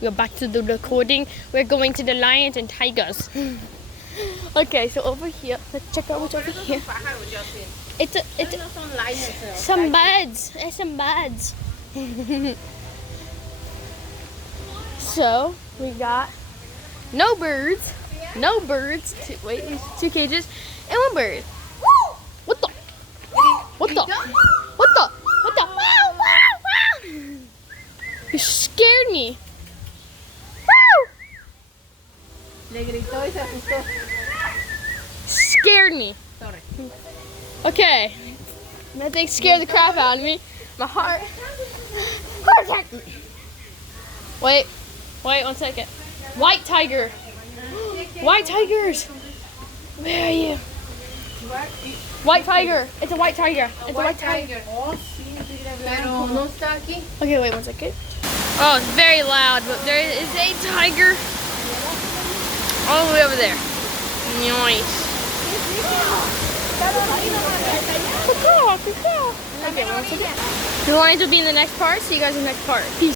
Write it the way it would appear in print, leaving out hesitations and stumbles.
we're back to the recording. We're going to the lions and tigers. Okay, so over here, let's check out what's over here. It's some birds. There's some birds. So we got no birds, two cages, and one bird. What the? What the? What the? What the? Wow, wow, wow! You scared me. Le gritó y se asustó. Scared me. Sorry. Okay. That thing scared the crap out of me. My heart attack. Wait 1 second. White tiger. White tigers. Where are you? White tiger. It's a white tiger. It's a white tiger. Oh, sí, pero no está aquí. Okay, wait 1 second. Oh, it's very loud, but there is a tiger all the way over there. Nice. Okay, 1 second. The lions will be in the next part. See you guys in the next part. Peace.